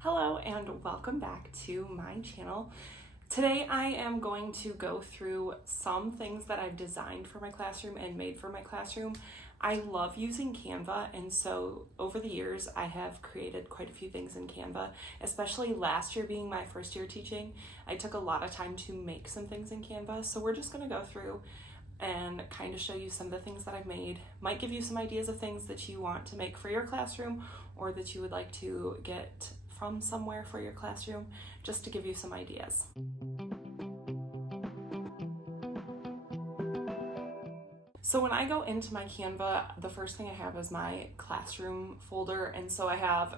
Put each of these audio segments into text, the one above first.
Hello and welcome back to my channel. Today I am going to go through some things that I've designed for my classroom and made for my classroom. I love using Canva, and so over the years I have created quite a few things in Canva, especially last year being my first year teaching. I took a lot of time to make some things in Canva, so we're just going to go through and kind of show you some of the things that I've made. Might give you some ideas of things that you want to make for your classroom or that you would like to get from somewhere for your classroom, just to give you some ideas. So when I go into my Canva, the first thing I have is my classroom folder, and so I have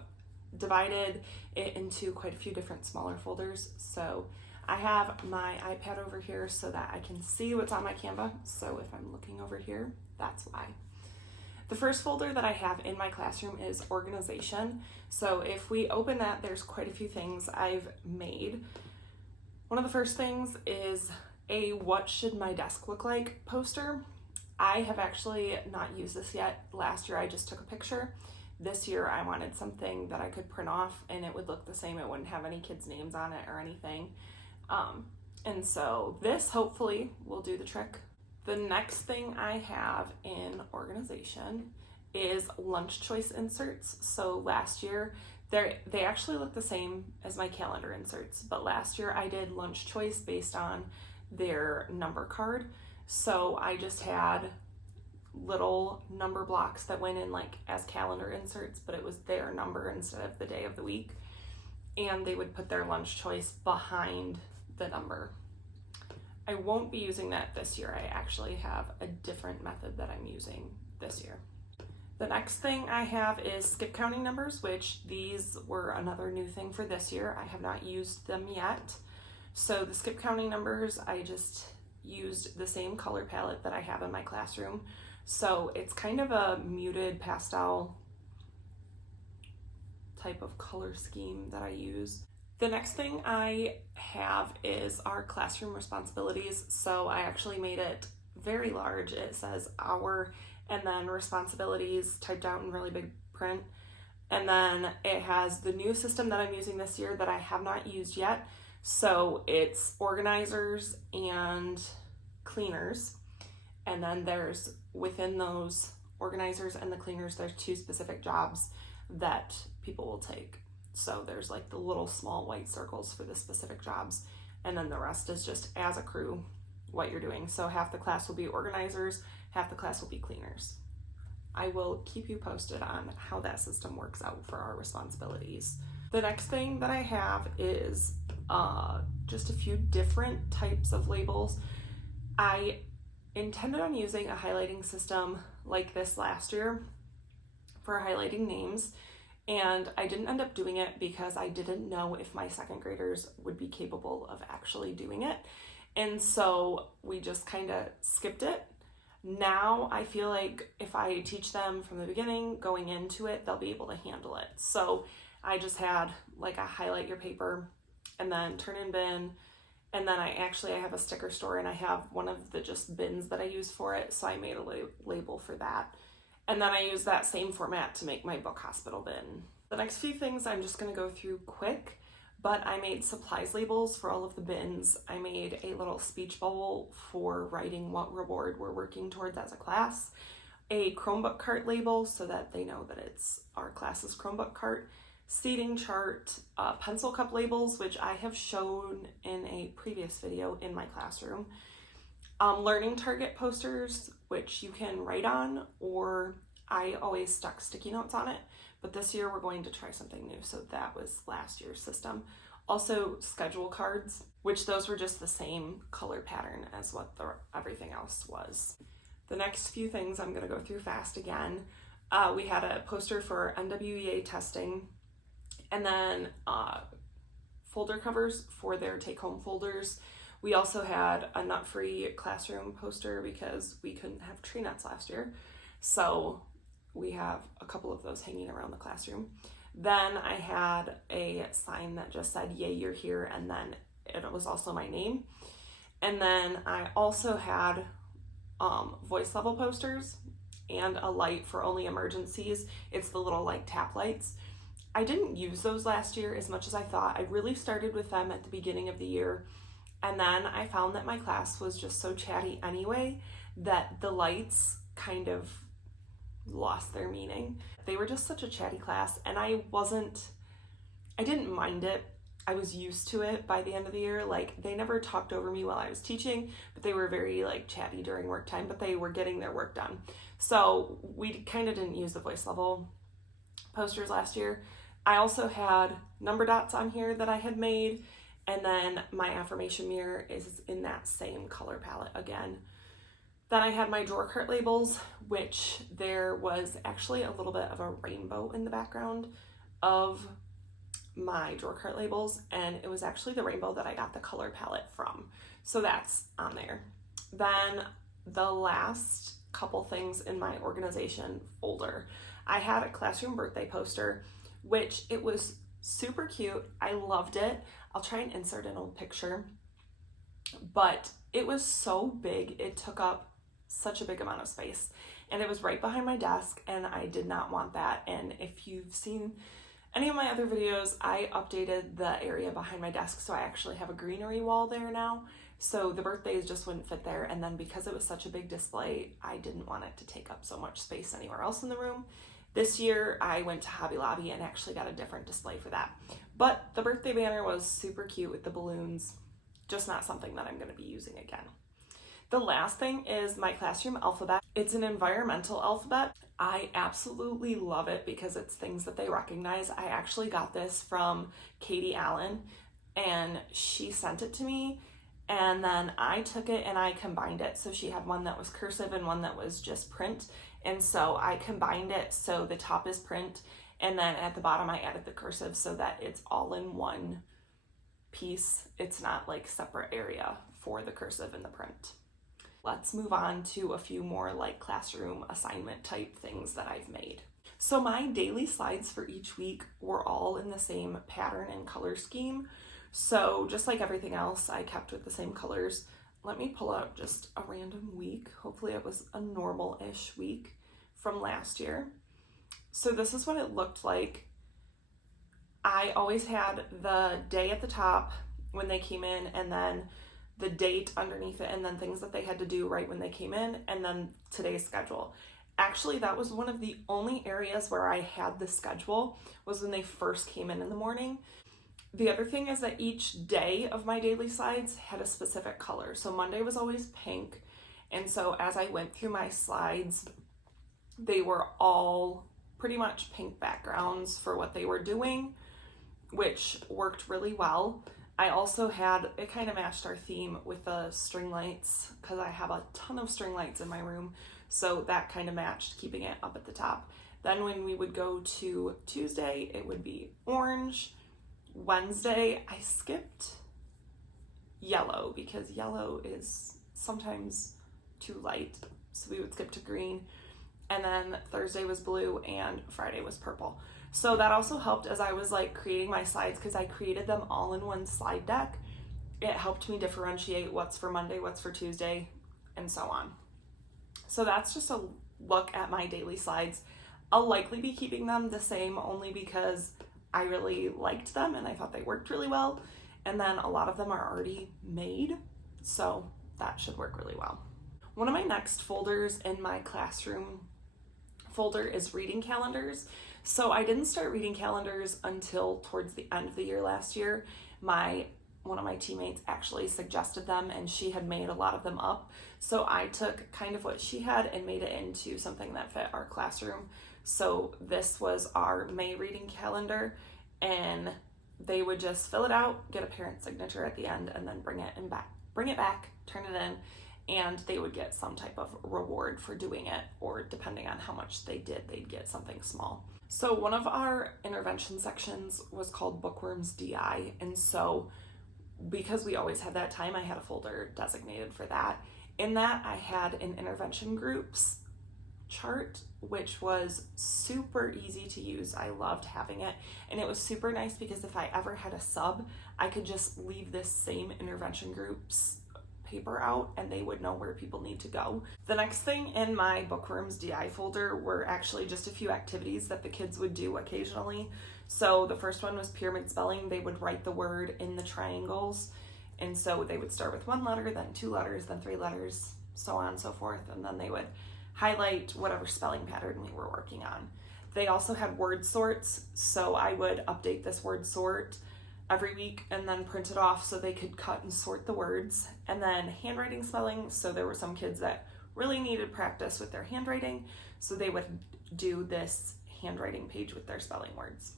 divided it into quite a few different smaller folders. So I have my iPad over here so that I can see what's on my Canva. So if I'm looking over here, that's why. The first folder that I have in my classroom is organization. So if we open that, there's quite a few things I've made. One of the first things is a "What should my desk look like" poster. I have actually not used this yet. Last year I just took a picture. This year I wanted something that I could print off and it would look the same. It wouldn't have any kids' names on it or anything. And so this hopefully will do the trick. The next thing I have in organization is lunch choice inserts. So last year, they actually look the same as my calendar inserts, but last year I did lunch choice based on their number card. So I just had little number blocks that went in like as calendar inserts, but it was their number instead of the day of the week. And they would put their lunch choice behind the number. I won't be using that this year. I actually have a different method that I'm using this year. The next thing I have is skip counting numbers, which these were another new thing for this year. I have not used them yet. So the skip counting numbers, I just used the same color palette that I have in my classroom. So it's kind of a muted pastel type of color scheme that I use. The next thing I have is our classroom responsibilities. So I actually made it very large. It says "our" and then responsibilities typed out in really big print. And then it has the new system that I'm using this year that I have not used yet. So it's organizers and cleaners. And then there's, within those organizers and the cleaners, there's two specific jobs that people will take. So there's like the little small white circles for the specific jobs, and then the rest is just as a crew what you're doing. So half the class will be organizers, half the class will be cleaners. I will keep you posted on how that system works out for our responsibilities. The next thing that I have is just a few different types of labels. I intended on using a highlighting system like this last year for highlighting names. And I didn't end up doing it because I didn't know if my second graders would be capable of actually doing it. And so we just kind of skipped it. Now I feel like if I teach them from the beginning, going into it, they'll be able to handle it. So I just had like a highlight your paper and then turn in bin. And then I have a sticker store and I have one of the just bins that I use for it. So I made a label for that. And then I use that same format to make my book hospital bin. The next few things I'm just gonna go through quick, but I made supplies labels for all of the bins. I made a little speech bubble for writing what reward we're working towards as a class, a Chromebook cart label so that they know that it's our class's Chromebook cart, seating chart, pencil cup labels, which I have shown in a previous video in my classroom, learning target posters, which you can write on, or I always stuck sticky notes on it, but this year we're going to try something new, so that was last year's system. Also schedule cards, which those were just the same color pattern as what everything else was. The next few things I'm going to go through fast again. We had a poster for NWEA testing, and then folder covers for their take-home folders. We also had a nut-free classroom poster because we couldn't have tree nuts last year. So we have a couple of those hanging around the classroom. Then I had a sign that just said "Yay, you're here," and then it was also my name. And then I also had voice level posters and a light for only emergencies. It's the little like tap lights. I didn't use those last year as much as I thought. I really started with them at the beginning of the year, and then I found that my class was just so chatty anyway that the lights kind of lost their meaning. They were just such a chatty class, and I didn't mind it. I was used to it by the end of the year. Like, they never talked over me while I was teaching, but they were very like chatty during work time, but they were getting their work done. So we kind of didn't use the voice level posters last year. I also had number dots on here that I had made, and then my affirmation mirror is in that same color palette again. Then I had my drawer cart labels, which there was actually a little bit of a rainbow in the background of my drawer cart labels, and it was actually the rainbow that I got the color palette from. So that's on there. Then the last couple things in my organization folder, I had a classroom birthday poster, which it was super cute. I loved it. I'll try and insert an old picture, but it was so big. It took up such a big amount of space, and it was right behind my desk, and I did not want that. And if you've seen any of my other videos, I updated the area behind my desk, so I actually have a greenery wall there now. So the birthdays just wouldn't fit there, and then because it was such a big display, I didn't want it to take up so much space anywhere else in the room. This year, I went to Hobby Lobby and actually got a different display for that. But the birthday banner was super cute with the balloons, just not something that I'm going to be using again. The last thing is my classroom alphabet. It's an environmental alphabet. I absolutely love it because it's things that they recognize. I actually got this from Katie Allen, and she sent it to me, and then I took it and I combined it. So she had one that was cursive and one that was just print, and so I combined it so the top is print, and then at the bottom I added the cursive so that it's all in one piece. It's not like separate area for the cursive and the print. Let's move on to a few more like classroom assignment type things that I've made. So my daily slides for each week were all in the same pattern and color scheme. So just like everything else, I kept with the same colors. Let me pull out just a random week. Hopefully it was a normal-ish week from last year. So this is what it looked like. I always had the day at the top when they came in, and then the date underneath it, and then things that they had to do right when they came in, and then today's schedule. Actually, that was one of the only areas where I had the schedule, was when they first came in the morning. The other thing is that each day of my daily slides had a specific color. So Monday was always pink, and so as I went through my slides, they were all pretty much pink backgrounds for what they were doing, which worked really well. I also had, it kind of matched our theme with the string lights, because I have a ton of string lights in my room, so that kind of matched, keeping it up at the top. Then when we would go to Tuesday, it would be orange. Wednesday, I skipped yellow because yellow is sometimes too light, so we would skip to green. And then Thursday was blue and Friday was purple. So that also helped as I was like creating my slides, because I created them all in one slide deck. It helped me differentiate what's for Monday, what's for Tuesday, and so on. So that's just a look at my daily slides. I'll likely be keeping them the same only because I really liked them and I thought they worked really well. And then a lot of them are already made, so that should work really well. One of my next folders in my classroom folder is reading calendars. So I didn't start reading calendars until towards the end of the year last year. One of my teammates actually suggested them, and she had made a lot of them up. So I took kind of what she had and made it into something that fit our classroom. So this was our May reading calendar, and they would just fill it out, get a parent signature at the end, and then bring it back, turn it in, and they would get some type of reward for doing it, or depending on how much they did, they'd get something small. So one of our intervention sections was called Bookworms DI, and so because we always had that time, I had a folder designated for that. In that, I had an intervention groups chart, which was super easy to use. I loved having it, and it was super nice because if I ever had a sub, I could just leave this same intervention groups paper out and they would know where people need to go. The next thing in my Bookworms DI folder were actually just a few activities that the kids would do occasionally. So the first one was pyramid spelling. They would write the word in the triangles. And so they would start with one letter, then 2 letters, then 3 letters, so on and so forth. And then they would highlight whatever spelling pattern we were working on. They also had word sorts. So I would update this word sort every week and then print it off so they could cut and sort the words. And then handwriting spelling. So there were some kids that really needed practice with their handwriting. So they would do this handwriting page with their spelling words.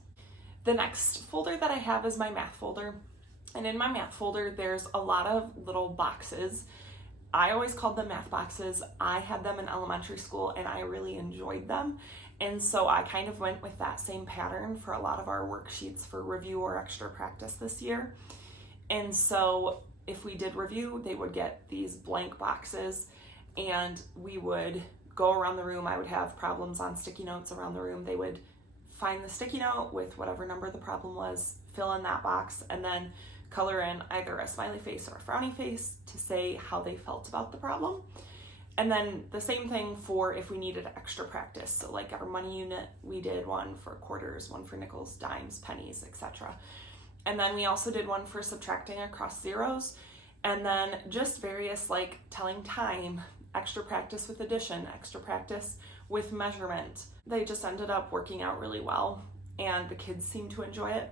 The next folder that I have is my math folder. And in my math folder, there's a lot of little boxes. I always called them math boxes. I had them in elementary school and I really enjoyed them. And so I kind of went with that same pattern for a lot of our worksheets for review or extra practice this year. And so if we did review, they would get these blank boxes and we would go around the room. I would have problems on sticky notes around the room. They would find the sticky note with whatever number the problem was, fill in that box, and then color in either a smiley face or a frowny face to say how they felt about the problem. And then the same thing for if we needed extra practice. So like our money unit, we did one for quarters, one for nickels, dimes, pennies, etc. And then we also did one for subtracting across zeros. And then just various like telling time, extra practice with addition, extra practice with measurement. They just ended up working out really well and the kids seem to enjoy it.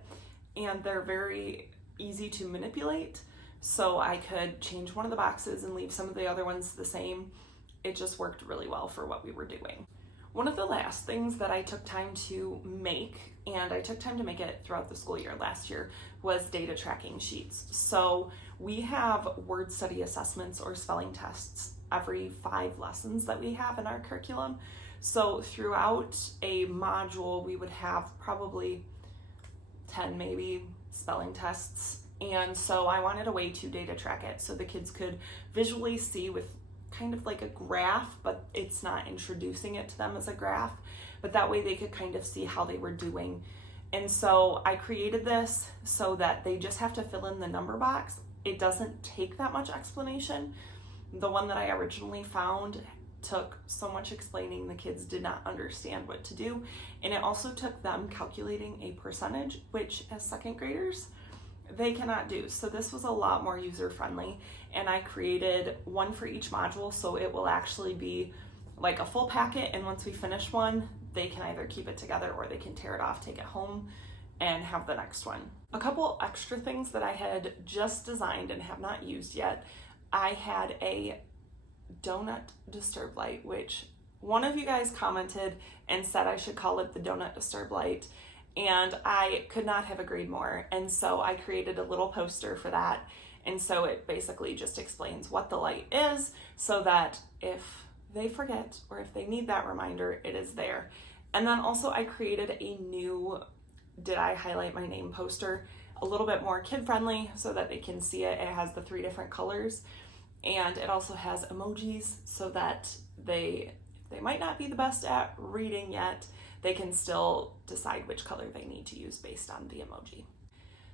And they're very easy to manipulate. So I could change one of the boxes and leave some of the other ones the same. It just worked really well for what we were doing. One of the last things that I took time to make, and I took time to make it throughout the school year last year, was data tracking sheets. So we have word study assessments or spelling tests every 5 lessons that we have in our curriculum. So throughout a module, we would have probably 10 maybe spelling tests. And so I wanted a way to data track it so the kids could visually see with kind of like a graph, but it's not introducing it to them as a graph, but that way they could kind of see how they were doing. And so I created this so that they just have to fill in the number box. It doesn't take that much explanation. The one that I originally found took so much explaining, the kids did not understand what to do. And it also took them calculating a percentage, which as second graders, they cannot do. So this was a lot more user-friendly. And I created one for each module, so it will actually be like a full packet. And once we finish one, they can either keep it together or they can tear it off, take it home, and have the next one. A couple extra things that I had just designed and have not used yet. I had a donut disturb light, which one of you guys commented and said I should call it the donut disturb light, and I could not have agreed more. And so I created a little poster for that, and so it basically just explains what the light is so that if they forget or if they need that reminder, it is there. And then also I created a new "Did I highlight my name" poster, a little bit more kid friendly so that they can see it. It has the 3 different colors. And it also has emojis so that they might not be the best at reading yet, they can still decide which color they need to use based on the emoji.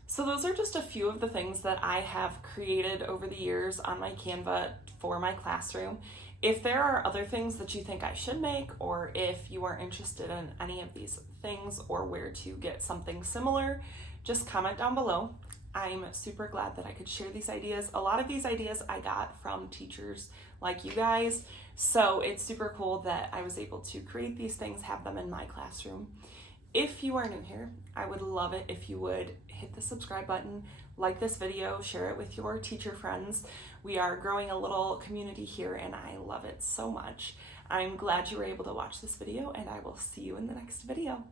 So those are just a few of the things that I have created over the years on my Canva for my classroom. If there are other things that you think I should make, or if you are interested in any of these things or where to get something similar, just comment down below. I'm super glad that I could share these ideas. A lot of these ideas I got from teachers like you guys, so it's super cool that I was able to create these things, have them in my classroom. If you are new here, I would love it if you would hit the subscribe button, like this video, share it with your teacher friends. We are growing a little community here and I love it so much. I'm glad you were able to watch this video and I will see you in the next video.